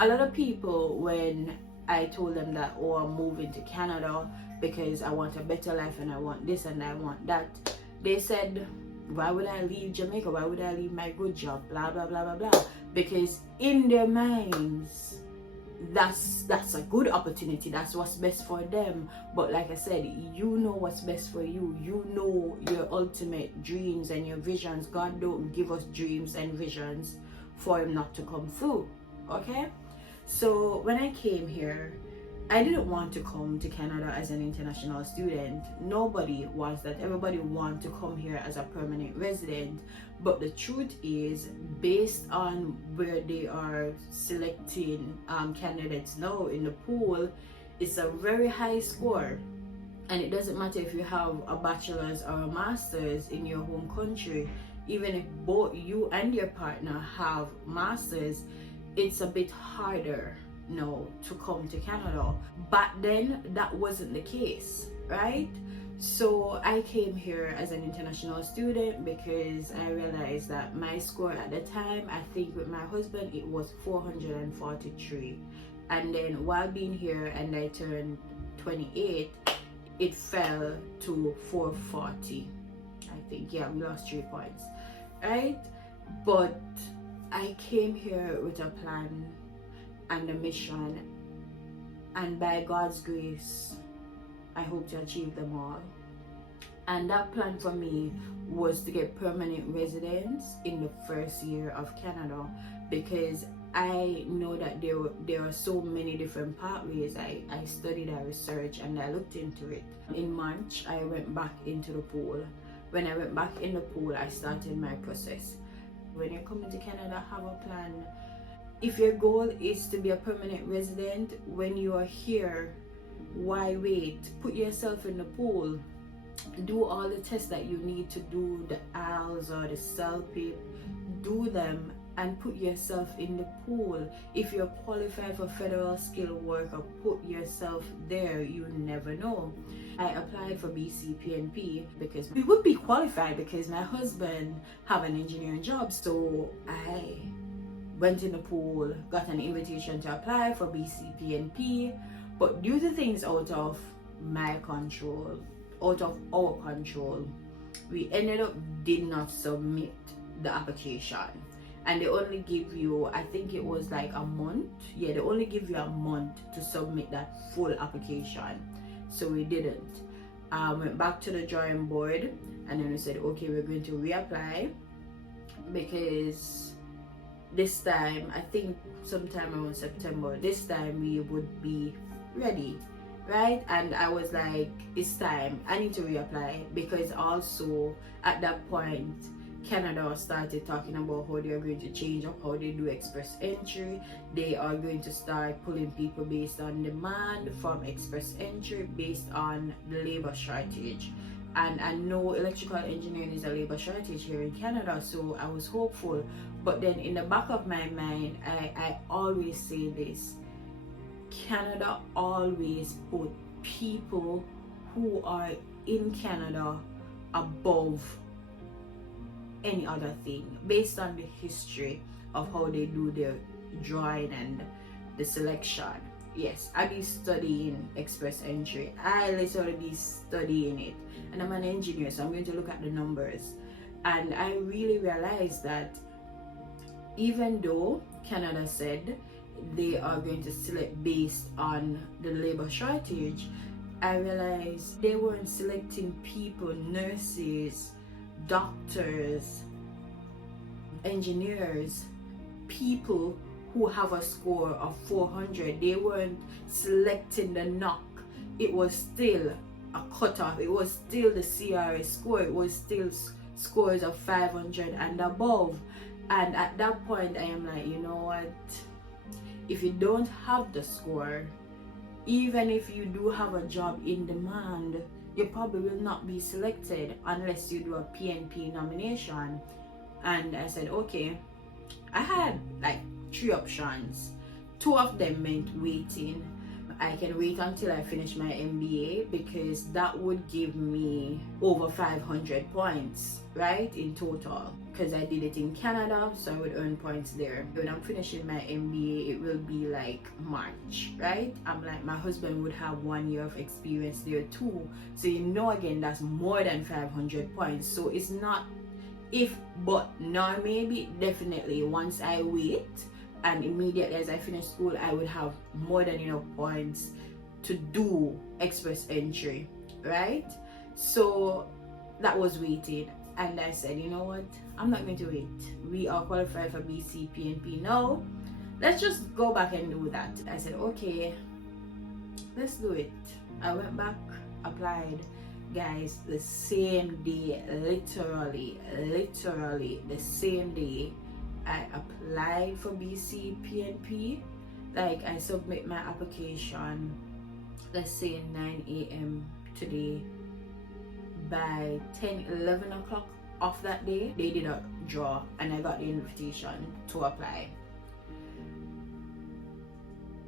A lot of people, when I told them that, oh, I'm moving to Canada because I want a better life and I want this and I want that, they said, why would I leave Jamaica? Why would I leave my good job? Blah, blah, blah, blah, blah. Because in their minds, that's a good opportunity. That's what's best for them. But like I said, you know what's best for you. You know your ultimate dreams and your visions. God don't give us dreams and visions for him not to come through. Okay? So when I came here, I didn't want to come to Canada as an international student. Nobody wants that. Everybody wants to come here as a permanent resident. But the truth is, based on where they are selecting candidates now in the pool, it's a very high score. And it doesn't matter if you have a bachelor's or a master's in your home country. Even if both you and your partner have masters, it's a bit harder now to come to Canada. Back then, that wasn't the case, right? So I came here as an international student because I realized that my score at the time, I think with my husband, it was 443. And then while being here and I turned 28, it fell to 440. I think, yeah, we lost 3 points, right? But I came here with a plan and a mission, and by God's grace, I hope to achieve them all. And that plan for me was to get permanent residence in the first year of Canada, because I know that there are so many different pathways. I studied, I researched, and I looked into it. In March, I went back into the pool. When I went back in the pool, I started my process. When you're coming to Canada, have a plan. If your goal is to be a permanent resident, when you are here, why wait? Put yourself in the pool. Do all the tests that you need to do, the IELTS or the CELPIP. Do them and put yourself in the pool. If you're qualified for federal skilled worker, put yourself there. You never know. I applied for BC PNP because we would be qualified because my husband have an engineering job. So I went in the pool, got an invitation to apply for BC PNP, but due to things out of my control, out of our control, we ended up did not submit the application. And they only give you, I think it was like a month. Yeah, they only give you a month to submit that full application. So we didn't. Went back to the drawing board, and then we said, okay, we're going to reapply, because this time, I think sometime around September, this time we would be ready, right? And I was like, it's time, I need to reapply, because also at that point, Canada started talking about how they are going to change up how they do express entry. They are going to start pulling people based on demand from express entry based on the labor shortage. And I know electrical engineering is a labor shortage here in Canada, so I was hopeful. But then in the back of my mind, I always say this: Canada always put people who are in Canada above any other thing, based on the history of how they do their drawing and the selection. Yes, I be studying express entry. I literally be studying it, and I'm an engineer, so I'm going to look at the numbers. And I really realized that even though Canada said they are going to select based on the labor shortage, I realized they weren't selecting people, nurses, doctors, engineers, people who have a score of 400. They weren't selecting the knock. It was still a cutoff. It was still the CRA score. It was still scores of 500 and above. And at that point, I am like, you know what? If you don't have the score, even if you do have a job in demand, you probably will not be selected unless you do a PNP nomination. And I said, okay. I had like 3 options. 2 of them meant waiting. I can wait until I finish my MBA, because that would give me over 500 points, right, in total, because I did it in Canada, so I would earn points there. When I'm finishing my MBA, it will be like March, right? I'm like, my husband would have 1 year of experience there too, so again, that's more than 500 points. So it's not if, but, nor maybe, definitely once I wait and immediately as I finish school, I would have more than enough points to do express entry, right? So that was waiting, and I said, you know what, I'm not going to wait. We are qualified for BC PNP now, let's just go back and do that. I said, okay, let's do it. I went back, applied, guys, the same day, literally the same day I applied for BC PNP. Like, I submit my application, let's say 9 a.m. today. By 10-11 o'clock of that day, they did a draw and I got the invitation to apply.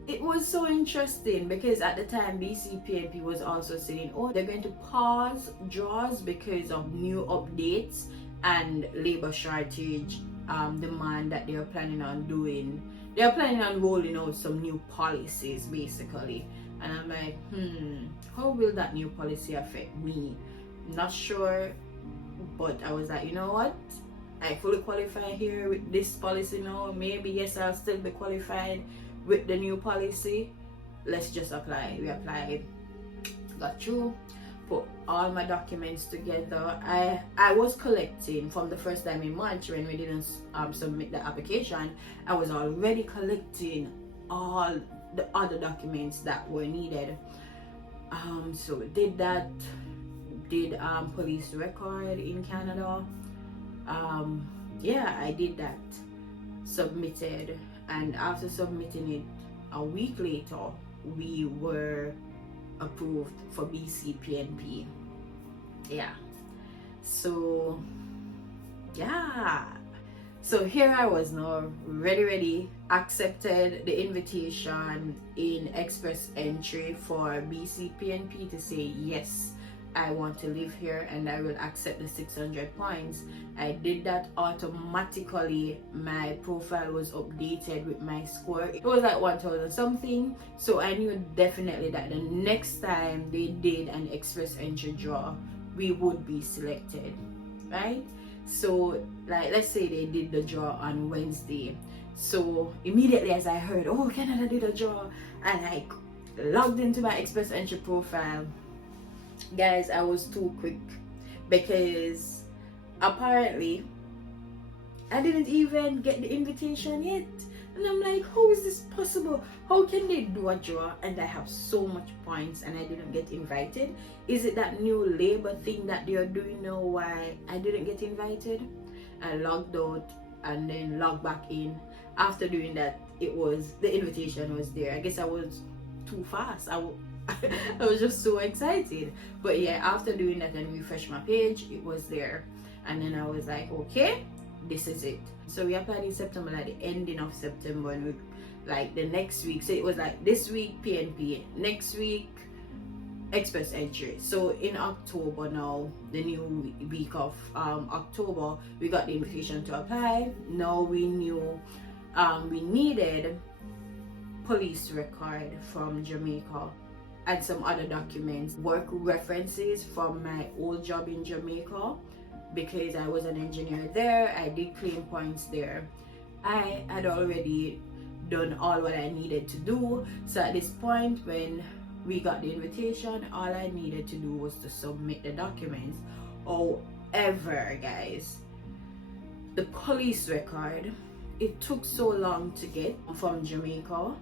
It was so interesting because at the time BC PNP was also saying, oh, they're going to pause draws because of new updates and labor shortage demand that they're planning on doing. They're planning on rolling out some new policies basically, and I'm like, how will that new policy affect me? Not sure, but I was like, you know what, I fully qualify here with this policy now. Maybe yes, I'll still be qualified with the new policy. Let's just apply. We applied, got through, put all my documents together. I was collecting from the first time in March when we didn't submit the application. I was already collecting all the other documents that were needed. So did that, did police record in Canada. Yeah, I did that, submitted, and after submitting it a week later, we were approved for BC PNP. Yeah, so yeah, so here I was now ready, accepted the invitation in express entry for BC PNP to say yes, I want to live here and I will accept the 600 points. I did that automatically. My profile was updated with my score. It was like 1,000 something. So I knew definitely that the next time they did an express entry draw, we would be selected, right? So like, let's say they did the draw on Wednesday. So immediately as I heard, oh, Canada did a draw, I like logged into my express entry profile. Guys, I was too quick because apparently I didn't even get the invitation yet, and I'm like, how is this possible? How can they do a draw and I have so much points and I didn't get invited? Is it that new labor thing that they are doing now why I didn't get invited? I logged out and then logged back in. After doing that, the invitation was there. I guess I was too fast. I was just so excited. But yeah, after doing that and refresh my page, it was there. And then I was like, okay, this is it. So we applied in September, like the ending of September, and like the next week. So it was like this week PNP, next week express entry. So in October now, the new week of October, we got the invitation to apply. Now we knew we needed police record from Jamaica and some other documents, work references from my old job in Jamaica, because I was an engineer there. I did claim points there. I had already done all what I needed to do. So at this point, when we got the invitation, all I needed to do was to submit the documents. However, guys, the police record, it took so long to get from Jamaica.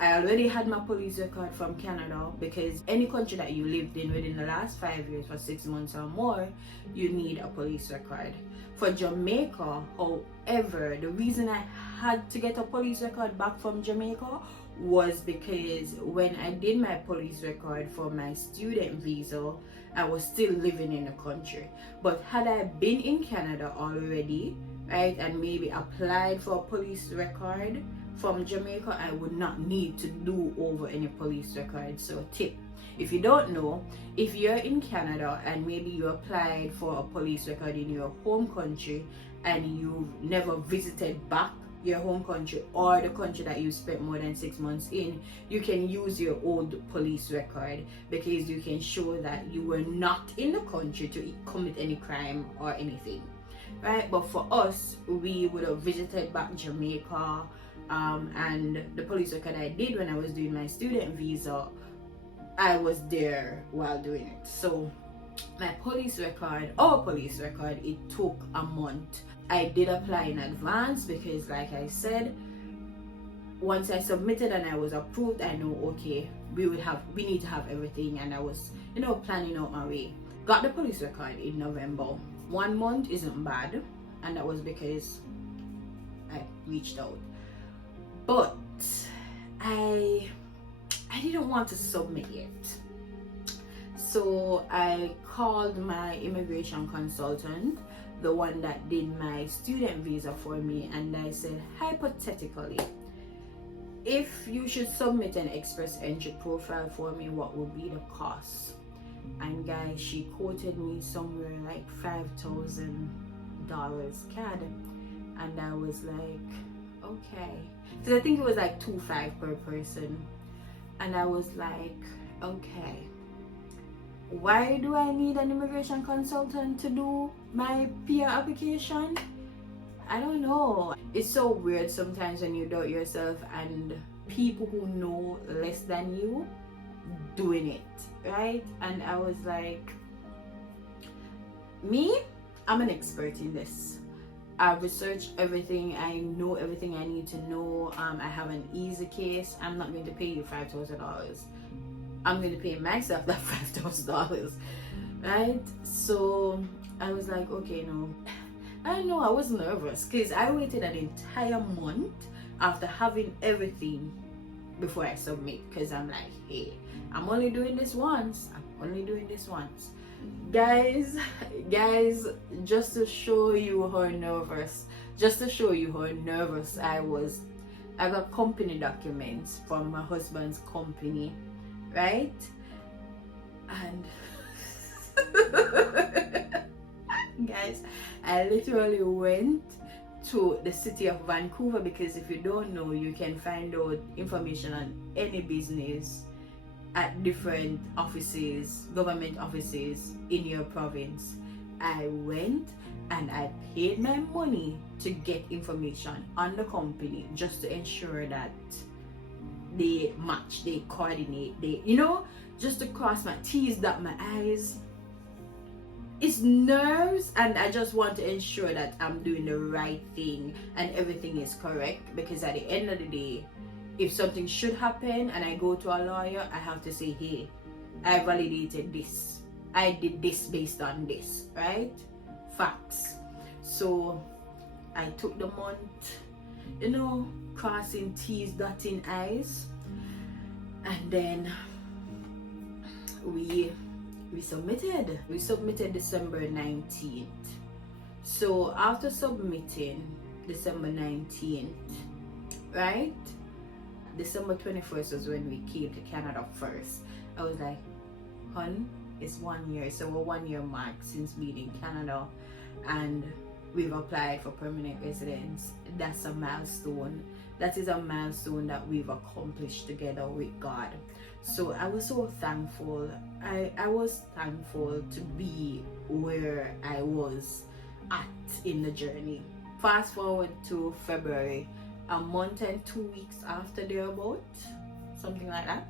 I already had my police record from Canada, because any country that you lived in within the last 5 years for 6 months or more, you need a police record. For Jamaica, however, the reason I had to get a police record back from Jamaica was because when I did my police record for my student visa, I was still living in the country. But had I been in Canada already, right, and maybe applied for a police record from Jamaica, I would not need to do over any police record. So tip, if you don't know, if you're in Canada and maybe you applied for a police record in your home country and you've never visited back your home country or the country that you spent more than 6 months in, you can use your old police record, because you can show that you were not in the country to commit any crime or anything, right? But for us, we would have visited back Jamaica, and the police record I did when I was doing my student visa, I was there while doing it. So my police record, our police record, it took a month. I did apply in advance because, like I said, once I submitted and I was approved, I know, okay, we need to have everything, and I was, planning out my way. Got the police record in November. 1 month isn't bad, and that was because I reached out. But I didn't want to submit yet. So I called my immigration consultant, the one that did my student visa for me, and I said, hypothetically, if you should submit an express entry profile for me, what would be the cost? And guys, she quoted me somewhere like $5,000 CAD, and I was like, okay, because I think it was like $2,500 per person, and I was like, okay, why do I need an immigration consultant to do my PR application? I don't know. It's so weird sometimes when you doubt yourself and people who know less than you doing it, right? And I was like, me, I'm an expert in this. I've researched everything. I know everything I need to know. I have an easy case. I'm not going to pay you $5,000. I'm going to pay myself that $5,000, right? So I was like, okay, no. I know I was nervous because I waited an entire month after having everything before I submit, because I'm like, hey, I'm only doing this once. Guys, just to show you how nervous I was, I got company documents from my husband's company, right? And guys, I literally went to the city of Vancouver, because if you don't know, you can find out information on any business at different offices, government offices in your province. I went and I paid my money to get information on the company, just to ensure that they match, they coordinate, they, just to cross my T's, dot my I's. It's nerves, and I just want to ensure that I'm doing the right thing and everything is correct, because at the end of the day, if something should happen and I go to a lawyer, I have to say, hey, I validated this, I did this based on this, right? Facts. So I took the month, crossing T's, dotting I's, and then we submitted December 19th. So after submitting December 19th, right, December 21st was when we came to Canada first. I was like, hun, it's 1 year, so we're 1 year mark since being in Canada, and we've applied for permanent residence. That's a milestone. That is a milestone that we've accomplished together with God. So I was so thankful. I was thankful to be where I was at in the journey. Fast forward to February, a month and 2 weeks after thereabout, something like that,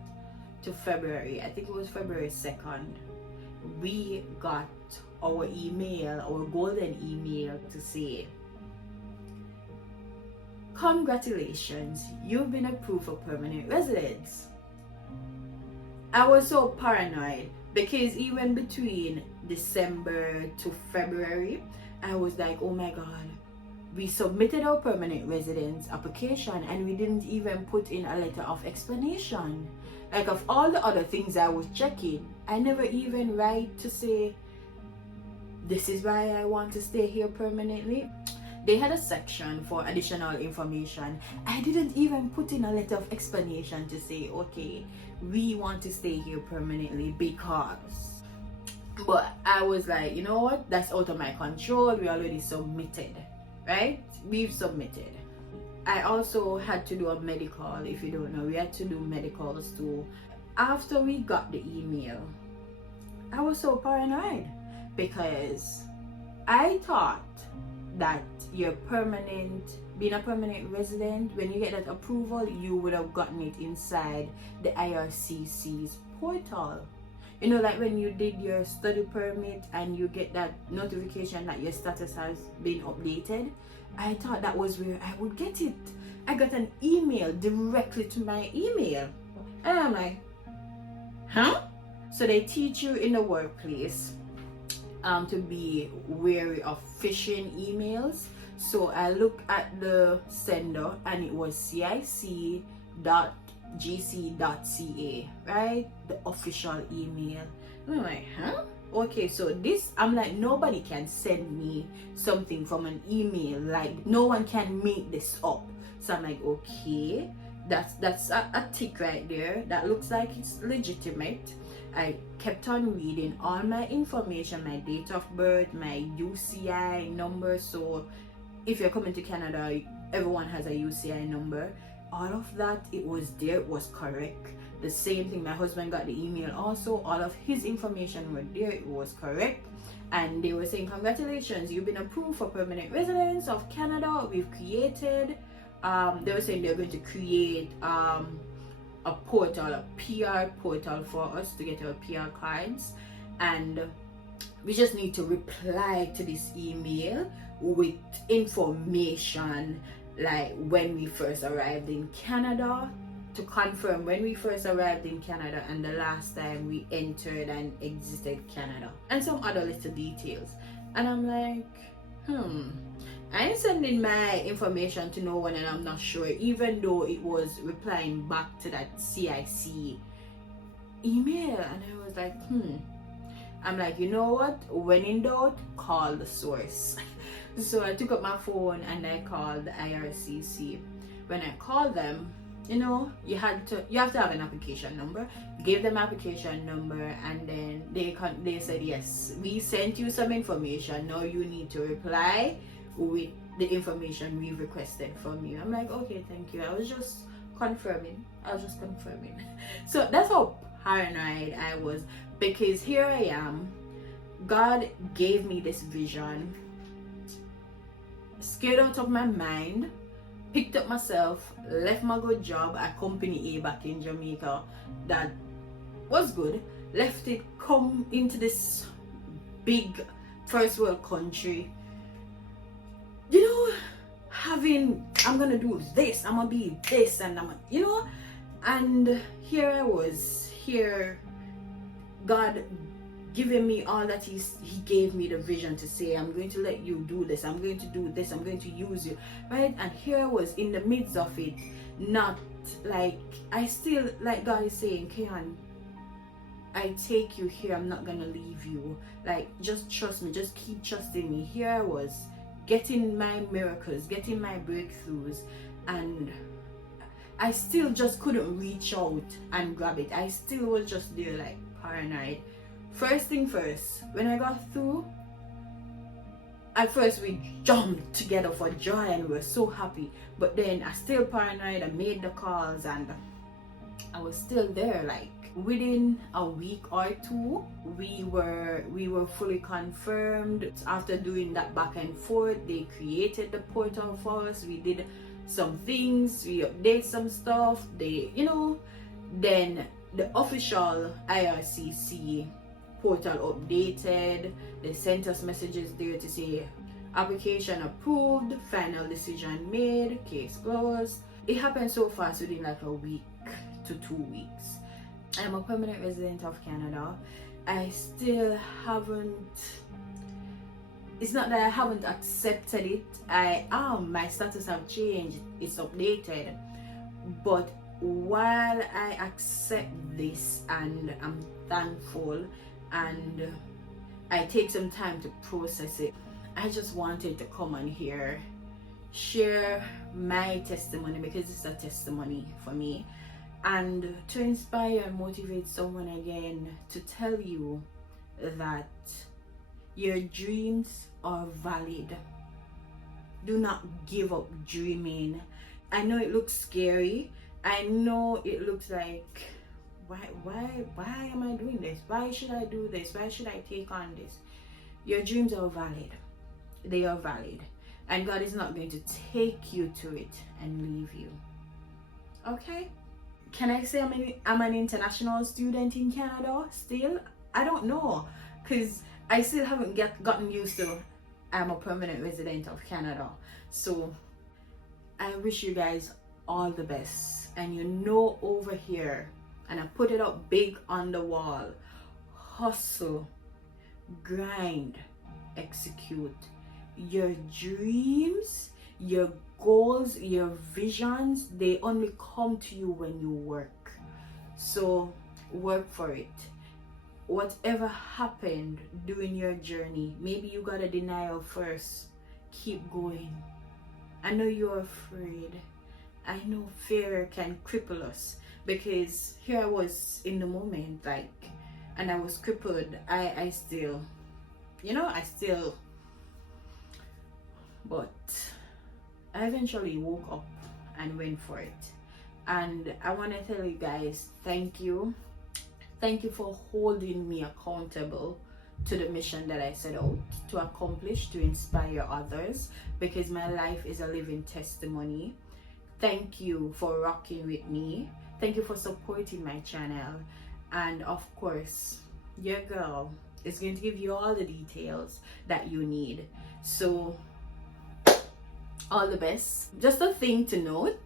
to February. I think it was February 2nd. We got our email, our golden email, to say, congratulations, you've been approved for permanent residence. I was so paranoid, because even between December to February, I was like, oh my God, we submitted our permanent residence application and we didn't even put in a letter of explanation. Like, of all the other things I was checking, I never even write to say, this is why I want to stay here permanently. they had a section for additional information. I didn't even put in a letter of explanation to say, okay, we want to stay here permanently because. But I was like, you know what, that's out of my control. We already submitted, right? We've submitted. I also had to do a medical. If you don't know, we had to do medicals too. After we got the email, I was so paranoid because I thought that being a permanent resident, when you get that approval, you would have gotten it inside the IRCC's portal. You know, like when you did your study permit and you get that notification that your status has been updated. I thought that was where I would get it. I got an email directly to my email. And I'm like, huh? So they teach you in the workplace to be wary of phishing emails. So I looked at the sender and it was cic.gc.ca, right? The official email. And I'm like, huh? Okay, so this, I'm like, nobody can send me something from an email. Like, no one can make this up. So I'm like, okay, that's a tick right there. That looks like it's legitimate. I kept on reading all my information, my date of birth, my UCI number. So if you're coming to Canada, everyone has a UCI number. All of that, it was there, it was correct. The same thing, my husband got the email also. All of his information were there, it was correct. And they were saying, congratulations, you've been approved for permanent residence of Canada. We've created, they were saying they're going to create a portal, a PR portal for us to get our PR cards. And we just need to reply to this email with information like when we first arrived in Canada, to confirm when we first arrived in Canada and the last time we entered and exited Canada, and some other little details. And I'm like, I ain't sending my information to no one and I'm not sure, even though it was replying back to that CIC email. And I was like, I'm like, you know what, when in doubt, call the source. So I took up my phone and I called the IRCC. When I called them, you know, you have to have an application number. Gave them application number, and then they said, yes, we sent you some information, now you need to reply with the information we requested from you. I'm like, okay, thank you. I was just confirming. So that's how paranoid I was, because here I am, God gave me this vision, scared out of my mind, picked up myself, left my good job at Company A back in Jamaica that was good, left it, come into this big first world country, you know, I'm gonna do this, I'm gonna be this, and you know, and here I was, God giving me all that he gave me the vision to say, I'm going to let you do this, I'm going to do this, I'm going to use you, right? And here I was in the midst of it, not like, I still, like God is saying, Kayon, I take you here, I'm not gonna leave you, like, just trust me, just keep trusting me. Here I was getting my miracles, getting my breakthroughs, and I still just couldn't reach out and grab it. I still was just there like paranoid. First thing first, when I got through, at first we jumped together for joy and we were so happy, but then I still paranoid. I made the calls and I was still there. Like within a week or two, we were fully confirmed. After doing that back and forth, they created the portal for us. We did some things, we update some stuff, they, you know, then the official IRCC portal updated. They sent us messages there to say application approved, final decision made, case closed. It happened so fast, within like a week to 2 weeks. I'm a permanent resident of Canada. I still haven't, it's not that I haven't accepted it. I am, my status have changed, it's updated. But while I accept this and I'm thankful and I take some time to process it, I just wanted to come on here share my testimony, because it's a testimony for me, and to inspire and motivate someone again, to tell you that your dreams are valid. Do not give up dreaming. I know it looks scary. I know it looks like, why am I doing this? Why should I do this? Why should I take on this? Your dreams are valid. They are valid. And God is not going to take you to it and leave you. Okay? Can I say I'm an international student in Canada still? I don't know. Because I still haven't gotten used to I'm a permanent resident of Canada. So I wish you guys all the best. And you know, over here, and I put it up big on the wall, hustle, grind, execute. Your dreams, your goals, your visions, they only come to you when you work. So work for it. Whatever happened during your journey, maybe you got a denial first, keep going. I know you're afraid. I know fear can cripple us, because here I was in the moment, like, and I was crippled. I still, but I eventually woke up and went for it. And I want to tell you guys, thank you. Thank you for holding me accountable to the mission that I set out to accomplish, to inspire others, because my life is a living testimony. Thank you for rocking with me. Thank you for supporting my channel. And of course, your girl is going to give you all the details that you need. So all the best. Just a thing to note,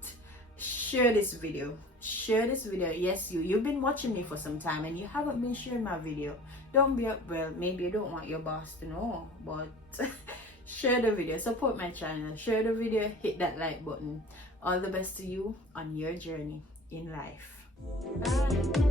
share this video. Share this video. Yes, you've been watching me for some time and you haven't been sharing my video. Don't be well, maybe you don't want your boss to know, but share the video, support my channel, share the video, hit that like button. All the best to you on your journey in life. Bye.